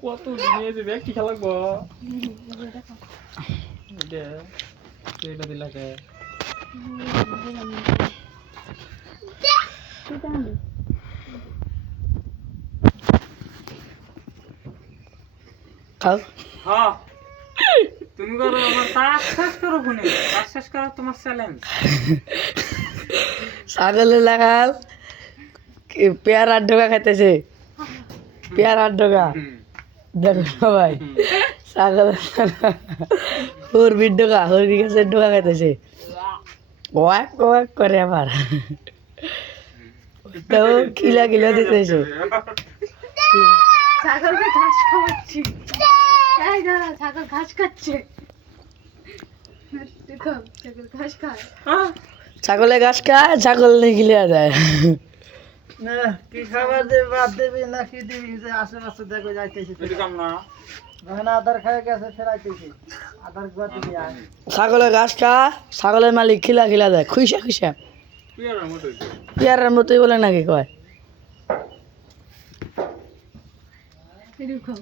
কত নিয়ে যাবে কি খেলা লাগবো এটা দিলাকে হ্যাঁ তুমি করো আমার কাজ শেষ করো ফোনে কাজ শেষ করো তোমার চ্যালেঞ্জ ছাগলে লাগাল পেয়ারার ডোকা খাইতেছে পেয়ারার ডোকা দেখো সবাই ছাগল হুরবির ডোকা হুরবি গাছের ডোকা খাইতেছে ওয়াক ওয়াক করে আবার তো খিলা খিলা দিতেছে ছাগলকে ঘাস খাওয়াচ্ছি এই দাঁড়া ছাগল ঘাস খাচ্ছে দেখো ছাগল ঘাস খায় ছাগলে ঘাস খায় ছাগল নিয়ে গিলিয়া যায় না কি খাবার দেবে ভাত দেবে না কি দিবি যে আশেপাশে দেখো যাইতেছি এখন আধার খায় গেছে ফেরাইতেছি আধার বাদ দিবি আয় ছাগলে ঘাস খায় ছাগলের মালিক খিলা খিলা দেয় খুইসা খুইসা পেয়ারার মতোই বলে নাকি কয় এরকম